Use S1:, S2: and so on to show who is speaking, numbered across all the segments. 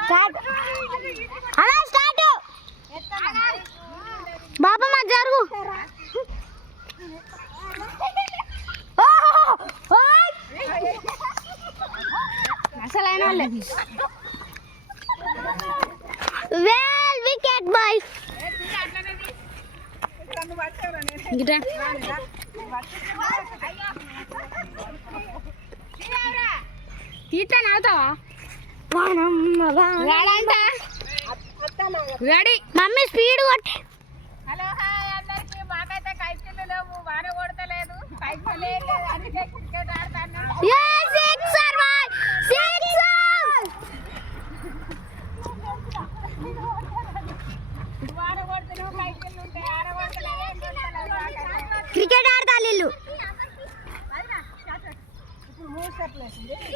S1: Start అలా start బాబా మా జరుగు అసలు అయిన వాళ్ళే వెల్ వికెట్ బాయ్ గిట్రా తీర్థ నవ్వుతావా? రెడీ మమ్మీ స్పీడ్ కొట్టి.
S2: హలో హాయ్ అందరికి. మాకైతే కైకిళ్ళు లేవు వాన కొడతలేదు. కైకిళ్ళు లేదు అందుకే క్రికెట్ ఆడతాను.
S1: క్రికెట్ ఇల్లు
S2: ఇప్పుడు మూడు సెట్లు వేసింది.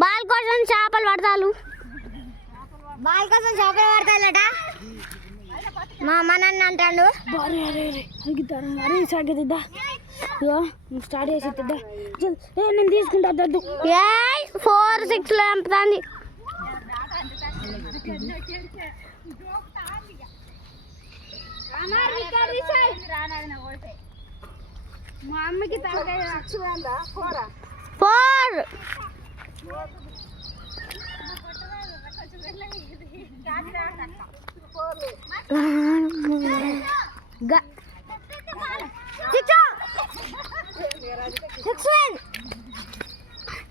S1: బాల్ కోసం చేపలు పడతారు బాల్ కోసం చేపలు పడతారట మా అమ్మ నన్ను అంటాడు.
S3: స్టార్ట్ చేసి ఏ నేను తీసుకుంటా దద్దు
S1: ఫోర్ సిక్స్లో చంపుతుంది
S2: రానాడిన కొడితే
S1: మా అమ్మకి ఫోర్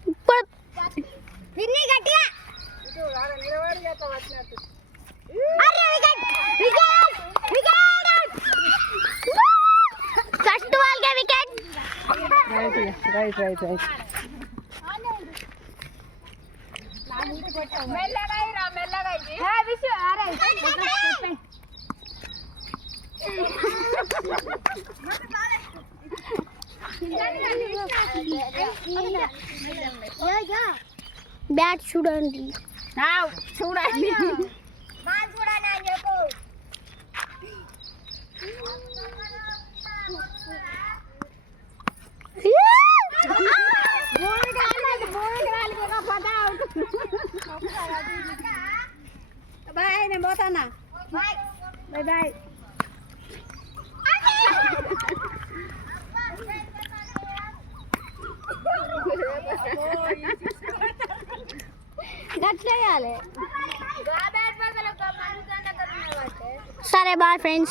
S1: ఇప్పుడు గట్టిగా राइट राइट राइट राइट।
S3: मैं लगाई रहा
S2: bat shoot only now
S1: bat చూడండి
S2: ఆవ్, చూడండి బాయ్ నేను పోతానా బాయ్ బాయ్
S1: సరే బాయ్ ఫ్రెండ్స్